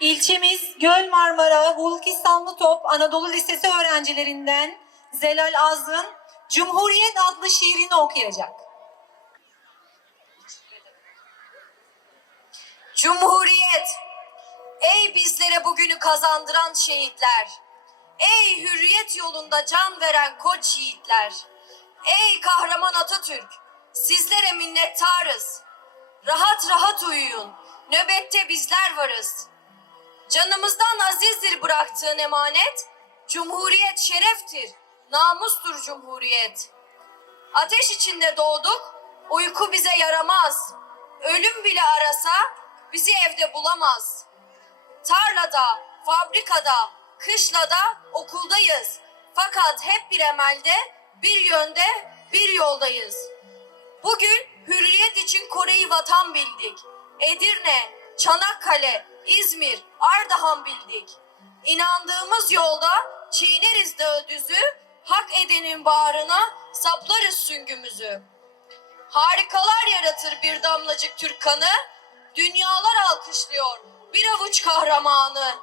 İlçemiz Göl Marmara Hulki Sanlıtop Anadolu Lisesi öğrencilerinden Zelal Azın Cumhuriyet adlı şiirini okuyacak. Cumhuriyet, ey bizlere bugünü kazandıran şehitler, ey hürriyet yolunda can veren koç yiğitler, ey kahraman Atatürk, sizlere minnettarız. Rahat rahat uyuyun, nöbette bizler varız. Canımızdan azizdir bıraktığın emanet, Cumhuriyet şereftir, namustur Cumhuriyet. Ateş içinde doğduk, uyku bize yaramaz. Ölüm bile arasa bizi evde bulamaz. Tarlada, fabrikada, kışlada, okuldayız. Fakat hep bir emelde, bir yönde, bir yoldayız. Bugün hürriyet için Kore'yi vatan bildik. Edirne, Çanakkale, İzmir, Ardahan bildik. İnandığımız yolda çiğneriz de ödüzü, hak edenin bağrına saplarız süngümüzü. Harikalar yaratır bir damlacık Türk kanı, dünyalar alkışlıyor bir avuç kahramanı.